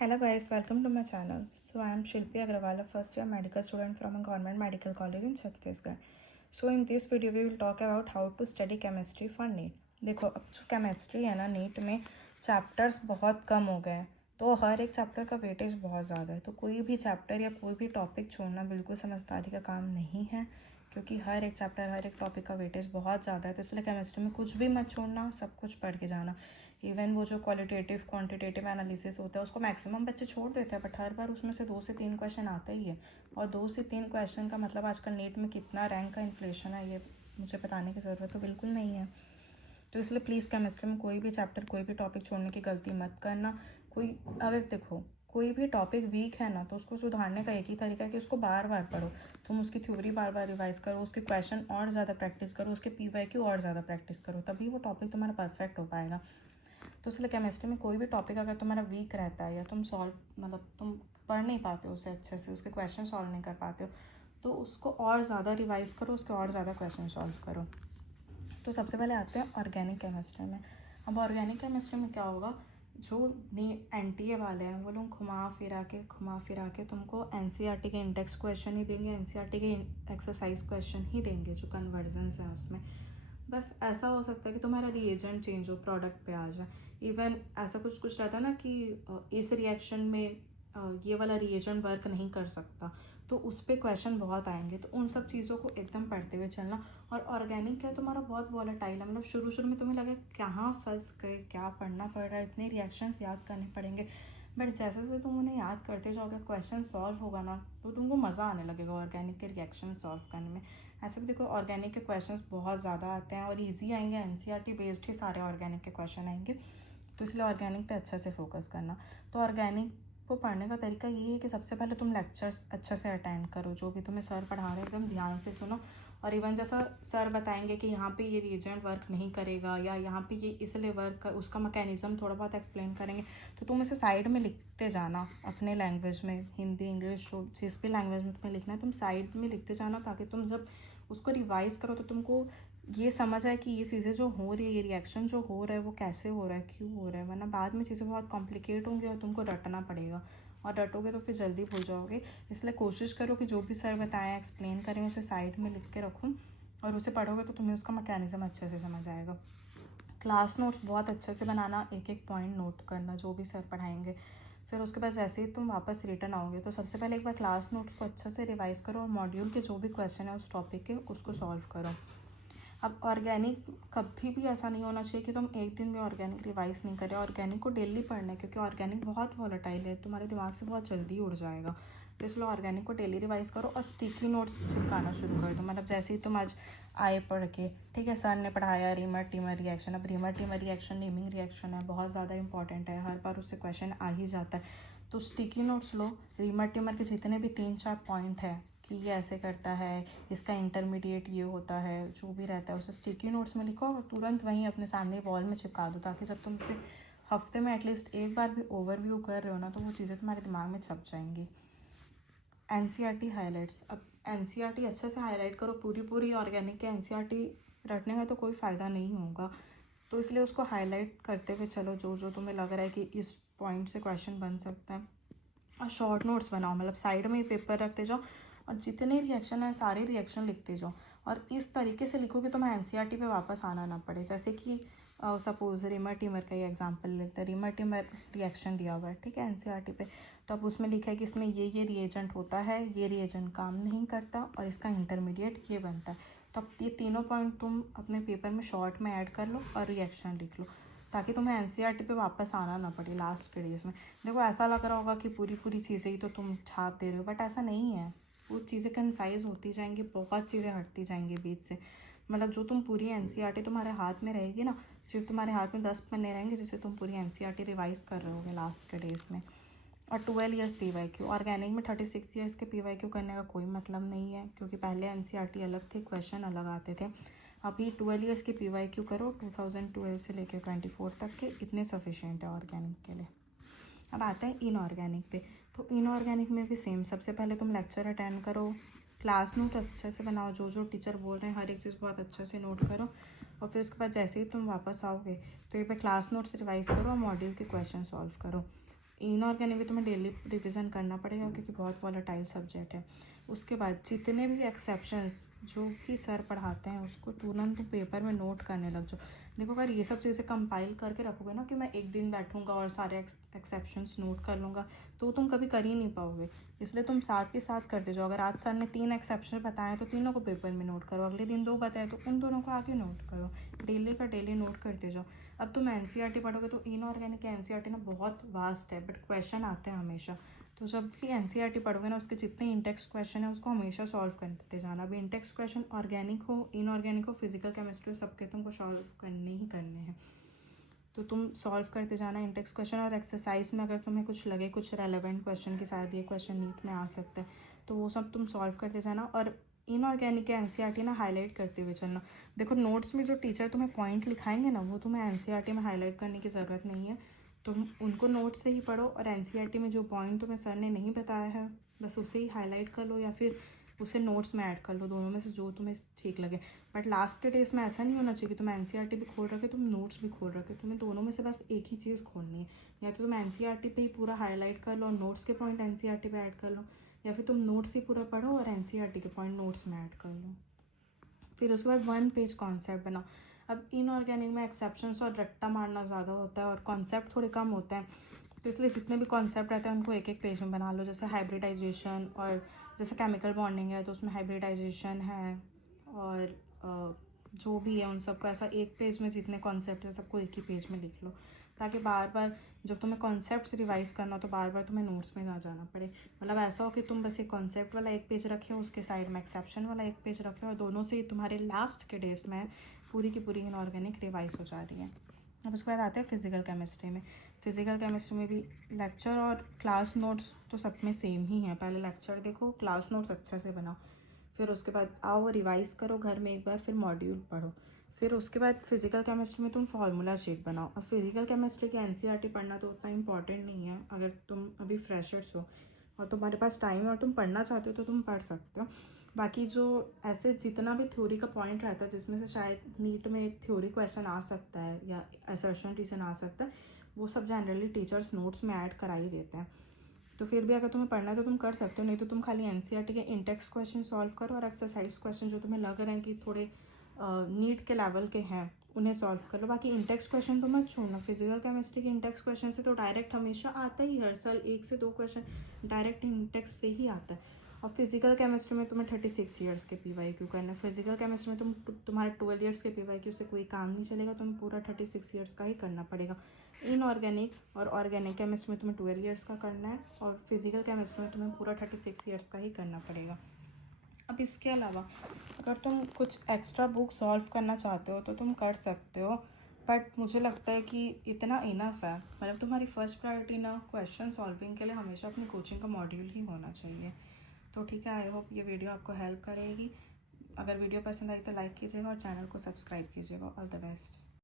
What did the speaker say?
Hello guys, welcome to my channel. So I am Shilpi Agrawal, a first year medical student from a government medical college in Chhattisgarh. So in this video we will talk about how to study chemistry for NEET. देखो अब जो chemistry है ना NEET में chapters बहुत कम हो गए हैं, तो हर एक चैप्टर का वेटेज बहुत ज़्यादा है। तो कोई भी चैप्टर या कोई भी टॉपिक छोड़ना बिल्कुल समझदारी का काम नहीं है, क्योंकि हर एक चैप्टर हर एक टॉपिक का वेटेज बहुत ज़्यादा है। तो इसलिए केमिस्ट्री में कुछ भी मत छोड़ना, सब कुछ पढ़ के जाना। इवन वो जो क्वालिटेटिव क्वांटिटेटिव एनालिसिस होता है उसको मैक्सिमम बच्चे छोड़ देते हैं, बट हर बार उसमें से 2 से 3 क्वेश्चन आता ही है। और 2 से 3 क्वेश्चन का मतलब आजकल नीट में कितना रैंक का इन्फ्लेशन है ये मुझे बताने की ज़रूरत तो बिल्कुल नहीं है। तो इसलिए प्लीज़ केमिस्ट्री में कोई भी चैप्टर कोई भी टॉपिक छोड़ने की गलती मत करना। कोई अगर देखो कोई भी टॉपिक वीक है ना, तो उसको सुधारने का एक ही तरीका है कि उसको बार बार पढ़ो। तुम उसकी थ्योरी बार बार रिवाइज करो, उसके क्वेश्चन और ज़्यादा प्रैक्टिस करो, उसके PYQ और ज़्यादा प्रैक्टिस करो, तभी वो टॉपिक तुम्हारा परफेक्ट हो पाएगा। तो इसलिए केमिस्ट्री में कोई भी टॉपिक अगर तुम्हारा वीक रहता है या तुम तुम पढ़ नहीं पाते हो उसे अच्छे से, उसके क्वेश्चन सॉल्व नहीं कर पाते हो, तो उसको और ज़्यादा रिवाइज करो, उसके और ज़्यादा क्वेश्चन सॉल्व करो। तो सबसे पहले आते हैं ऑर्गेनिक केमिस्ट्री में। अब ऑर्गेनिक केमिस्ट्री में क्या होगा, जो NTA वाले हैं वो लोग घुमा फिरा के तुमको NCERT के इंडेक्स क्वेश्चन ही देंगे, NCERT के एक्सरसाइज क्वेश्चन ही देंगे जो कन्वर्जन्स हैं उसमें। बस ऐसा हो सकता है कि तुम्हारा रिएजेंट चेंज हो, प्रोडक्ट पे आ जाए। इवन ऐसा कुछ कुछ रहता है ना कि इस रिएक्शन में ये वाला रिएजेंट वर्क नहीं कर सकता, तो उस पर क्वेश्चन बहुत आएंगे। तो उन सब चीज़ों को एकदम पढ़ते हुए चलना। और ऑर्गेनिक है तुम्हारा बहुत वॉलेटाइल है, मतलब शुरू में तुम्हें लगे कहाँ फंस गए, क्या पढ़ना पड़ रहा है, इतने रिएक्शंस याद करने पड़ेंगे। बट जैसे जैसे तुम उन्हें याद करते जाओगे, क्वेश्चन सॉल्व होगा ना, तो तुमको मज़ा आने लगेगा ऑर्गेनिक के रिएक्शन सॉल्व करने में। ऐसे भी देखो ऑर्गेनिक के क्वेश्चंस बहुत ज़्यादा आते हैं और इजी आएंगे, NCERT बेस्ड ही सारे ऑर्गेनिक के क्वेश्चन आएंगे। तो इसलिए ऑर्गेनिक पे अच्छे से फोकस करना। तो ऑर्गेनिक को पढ़ने का तरीका ये है कि सबसे पहले तुम लेक्चर्स अच्छे से अटेंड करो, जो भी तुम्हें सर पढ़ा रहे हैं एकदम ध्यान से सुनो। और इवन जैसा सर बताएंगे कि यहाँ पे ये रिएजेंट वर्क नहीं करेगा या यहाँ पे ये इसलिए वर्क कर, उसका मैकेनिज्म थोड़ा बहुत एक्सप्लेन करेंगे, तो तुम इसे साइड में लिखते जाना अपने लैंग्वेज में, हिंदी इंग्लिश जिस भी लैंग्वेज में तुम्हें लिखना है तुम साइड में लिखते जाना, ताकि तुम जब उसको रिवाइज करो तो तुमको ये समझ आए कि ये चीज़ें जो हो रही है, ये रिएक्शन जो हो रहा है वो कैसे हो रहा है, क्यों हो रहा है। वरना बाद में चीज़ें बहुत कॉम्प्लिकेट होंगी और तुमको रटना पड़ेगा, और रटोगे तो फिर जल्दी भूल जाओगे। इसलिए कोशिश करो कि जो भी सर बताएं एक्सप्लेन करें उसे साइड में लिख के रखो, और उसे पढ़ोगे तो तुम्हें उसका मैकेनिज्म अच्छे से समझ आएगा। क्लास नोट्स बहुत अच्छे से बनाना, एक एक पॉइंट नोट करना जो भी सर पढ़ाएंगे। फिर उसके बाद जैसे ही तुम वापस रिटर्न आओगे तो सबसे पहले एक बार क्लास नोट्स को अच्छे से रिवाइज करो और मॉड्यूल के जो भी क्वेश्चन है उस टॉपिक के उसको सॉल्व करो। अब ऑर्गेनिक कभी भी ऐसा नहीं होना चाहिए कि तुम एक दिन में ऑर्गेनिक रिवाइज नहीं करें। ऑर्गेनिक को डेली पढ़ना है, क्योंकि ऑर्गेनिक बहुत वॉलेटाइल है, तुम्हारे दिमाग से बहुत जल्दी उड़ जाएगा। तो इसलिए ऑर्गेनिक को डेली रिवाइज करो और स्टिकी नोट्स चिपकाना शुरू कर दो। मतलब जैसे ही तुम आज आए पढ़ के, ठीक है, सर ने पढ़ाया रीमर टीमर रिएक्शन, अब reamer teamer reaction naming reaction है, बहुत ज़्यादा इंपॉर्टेंट है, हर बार उससे क्वेश्चन आ ही जाता है। तो स्टिकी नोट्स लो, रीमर टीमर के जितने भी 3-4 पॉइंट है कि ये ऐसे करता है, इसका इंटरमीडिएट ये होता है, जो भी रहता है उसे स्टिकी नोट्स में लिखो और तुरंत वहीं अपने सामने वॉल में चिपका दो, ताकि जब तुम इसे हफ्ते में एटलीस्ट एक बार भी ओवरव्यू कर रहे हो ना, तो वो चीज़ें तुम्हारे दिमाग में छप जाएंगी। NCERT हाईलाइट्स, अब NCERT अच्छे से हाईलाइट करो, पूरी ऑर्गेनिक के NCERT रटने का तो कोई फ़ायदा नहीं होगा, तो इसलिए उसको हाईलाइट करते हुए चलो जो जो तुम्हें लग रहा है कि इस पॉइंट से क्वेश्चन बन सकता है। और शॉर्ट नोट्स बनाओ, मतलब साइड में ही पेपर रखते जाओ और जितने रिएक्शन है सारे रिएक्शन लिखते जाओ, और इस तरीके से लिखो कि तुम्हें NCERT पे वापस आना ना पड़े। जैसे कि सपोज रीमर टीमर का ही एग्जांपल लेते हैं, रीमर टीमर रिएक्शन दिया हुआ है, ठीक है, NCERT पे, तो अब उसमें लिखा है कि इसमें ये रिएजेंट होता है, ये रिएजेंट काम नहीं करता और इसका इंटरमीडिएट ये बनता है। तो अब ये तीनों पॉइंट तुम अपने पेपर में शॉर्ट में ऐड कर लो और रिएक्शन लिख लो, ताकि तुम्हें NCERT पे वापस आना ना पड़े लास्ट के डेज में। देखो ऐसा लग रहा होगा कि पूरी चीज़ें ही तो तुम छाप दे रहे हो, बट ऐसा नहीं है। वो चीज़ें कंसाइज होती जाएंगी, बहुत चीज़ें हटती जाएंगी बीच से। मतलब जो तुम पूरी NCERT तुम्हारे हाथ में रहेगी ना, सिर्फ तुम्हारे हाथ में 10 पन्ने रहेंगे जिससे तुम पूरी NCERT रिवाइज कर रहे होगे लास्ट के डेज में। और 12 ईयर्स PYQ, ऑर्गेनिक में 36 ईयर्स के PYQ करने का कोई मतलब नहीं है, क्योंकि पहले NCERT अलग थे, क्वेश्चन अलग आते थे। अभी 12 ईयर्स के PYQ करो, 2012 से लेकर 24 तक के, इतने सफिशिएंट है ऑर्गेनिक के लिए। अब आता है इनऑर्गेनिक पे। तो इनऑर्गेनिक में भी सेम, सबसे पहले तुम लेक्चर अटेंड करो, क्लास नोट अच्छे से बनाओ, जो जो टीचर बोल रहे हैं हर एक चीज़ बहुत अच्छे से नोट करो, और फिर उसके बाद जैसे ही तुम वापस आओगे तो एक बार क्लास नोट्स रिवाइज करो और मॉड्यूल के क्वेश्चन सॉल्व करो। इनऑर्गेनिक भी तुम्हें डेली रिवीजन करना पड़ेगा क्योंकि बहुत वॉलेटाइल सब्जेक्ट है। उसके बाद जितने भी एक्सेप्शंस जो भी सर पढ़ाते हैं उसको तुरंत तुम पेपर में नोट करने लग जाओ। देखो अगर ये सब चीज़ें कंपाइल करके रखोगे ना कि मैं एक दिन बैठूंगा और सारे एक्सेप्शंस नोट कर लूँगा, तो तुम कभी कर ही नहीं पाओगे। इसलिए तुम साथ के साथ करते जाओ। अगर आज सर ने 3 एक्सेप्शन बताए तो तीनों को पेपर में नोट करो, अगले दिन 2 बताए तो उन दोनों को आगे नोट करो, डेली का डेली नोट करते जाओ। अब तुम एनसीईआरटी पढ़ोगे तो इनऑर्गेनिक एनसीईआरटी ना बहुत वास्ट है, बट क्वेश्चन आते हैं हमेशा। तो जब भी एनसीईआरटी पढ़ोगे ना उसके जितने इंटेक्स्ट क्वेश्चन है उसको हमेशा सॉल्व करते जाना। अभी इंटेक्स्ट क्वेश्चन ऑर्गेनिक हो, इनऑर्गेनिक हो, फिजिकल केमिस्ट्री सबके तुमको सॉल्व करने ही करने हैं। तो तुम सॉल्व करते जाना इंटेक्स्ट क्वेश्चन। और एक्सरसाइज में अगर तुम्हें कुछ लगे कुछ रेलेवेंट क्वेश्चन के साथ ये क्वेश्चन नीट में आ सकता है तो वो सब तुम सॉल्व करते जाना। और इनऑर्गेनिक के एनसीईआरटी ना हाईलाइट करते हुए चलना। देखो नोट्स में जो टीचर तुम्हें पॉइंट लिखाएंगे ना वो तुम्हें एनसीईआरटी में हाईलाइट करने की ज़रूरत नहीं है। तुम उनको नोट से ही पढ़ो और एनसीईआरटी में जो पॉइंट तुम्हें सर ने नहीं बताया है बस उसे ही हाईलाइट कर लो या फिर उसे नोट्स में ऐड कर लो, दोनों में से जो तुम्हें ठीक लगे। बट लास्ट के डेज में ऐसा नहीं होना चाहिए कि तुम एनसीईआरटी भी खोल रखे तुम नोट्स भी खोल रखे, तुम्हें दोनों में से बस एक ही चीज़ खोलनी है। या तो तुम एनसीईआरटी पे ही पूरा हाईलाइट कर लो और नोट्स के पॉइंट एनसीईआरटी पे ऐड कर लो, या फिर तुम नोट्स ही पूरा पढ़ो और एनसीईआरटी के पॉइंट नोट्स में ऐड कर लो। फिर उसके बाद 1 पेज कॉन्सेप्ट बनाओ। अब इनऑर्गेनिक में एक्सेप्शंस और रट्टा मारना ज़्यादा होता है और कॉन्सेप्ट थोड़े कम होते हैं, तो इसलिए जितने भी कॉन्सेप्ट रहते हैं उनको एक एक पेज में बना लो। जैसे हाइब्रिडाइजेशन और जैसे केमिकल बॉन्डिंग है तो उसमें हाइब्रिडाइजेशन है और जो भी है उन सबको ऐसा एक पेज में जितने कॉन्सेप्ट है सबको एक ही पेज में लिख लो, ताकि बार बार जब तुम्हें कॉन्सेप्ट्स रिवाइज करना हो तो बार बार तुम्हें नोट्स में ना जाना पड़े। मतलब ऐसा हो कि तुम बस एक कॉन्सेप्ट वाला एक पेज रखे हो, उसके साइड में एक्सेप्शन वाला एक पेज रखे हो और दोनों से ही तुम्हारे लास्ट के डेज में पूरी की पूरी इनऑर्गेनिक रिवाइज हो जा रही है। अब उसके बाद आते हैं फिजिकल केमिस्ट्री में। फिजिकल केमिस्ट्री में भी लेक्चर और क्लास नोट्स तो सब में सेम ही है। पहले लेक्चर देखो, क्लास नोट्स अच्छे से बनाओ, फिर उसके बाद आओ रिवाइज़ करो घर में एक बार, फिर मॉड्यूल पढ़ो। फिर उसके बाद फिजिकल केमिस्ट्री में तुम फार्मूला शीट बनाओ। अब फिजिकल केमिस्ट्री की एनसीईआरटी पढ़ना तो उतना इंपॉर्टेंट नहीं है अगर तुम अभी फ्रेशर्स हो और तुम्हारे पास टाइम है और तुम पढ़ना चाहते हो तो तुम पढ़ सकते हो। बाकी जो ऐसे जितना भी थ्योरी का पॉइंट रहता है जिसमें से शायद नीट में थ्योरी क्वेश्चन आ सकता है या असर्शन रीजन आ सकता है, वो सब जनरली टीचर्स नोट्स में ऐड करा ही देते हैं। तो फिर भी अगर तुम्हें पढ़ना है तो तुम कर सकते हो, नहीं तो तुम खाली एनसीईआरटी के इंटेक्स्ट क्वेश्चन सॉल्व करो और एक्सरसाइज क्वेश्चन जो तुम्हें लग रहे हैं कि थोड़े नीट के लेवल के हैं उन्हें सॉल्व कर लो। बाकी इंटेक्स्ट क्वेश्चन तो मत छोड़ना। फिजिकल केमिस्ट्री के इंटेक्स्ट क्वेश्चन से तो डायरेक्ट हमेशा आता ही, हर साल 1 से 2 क्वेश्चन डायरेक्ट इंटेक्स्ट से ही आता है। और फिजिकल केमिस्ट्री में तुम्हें 36 ईयर्स के पीवाईक्यू करना है। फिजिकल केमिस्ट्री में तुम्हारे 12 ईयर्स के पीवाईक्यू से कोई काम नहीं चलेगा, तुम्हें पूरा 36 ईयर्स का ही करना पड़ेगा। इनऑर्गेनिक और ऑर्गेनिक केमिस्ट्री में तुम्हें 12 ईयर्स का करना है और फिजिकल केमिस्ट्री में तुम्हें पूरा 36 ईयर्स का ही करना पड़ेगा। अब इसके अलावा अगर तुम कुछ एक्स्ट्रा बुक सॉल्व करना चाहते हो तो तुम कर सकते हो, बट मुझे लगता है कि इतना इनफ है। मतलब तुम्हारी फर्स्ट प्रायोरिटी ना क्वेश्चन सॉल्विंग के लिए हमेशा अपनी कोचिंग का मॉड्यूल ही होना चाहिए। तो ठीक है, आई होप ये वीडियो आपको हेल्प करेगी। अगर वीडियो पसंद आई तो लाइक कीजिएगा और चैनल को सब्सक्राइब कीजिएगा। All the best.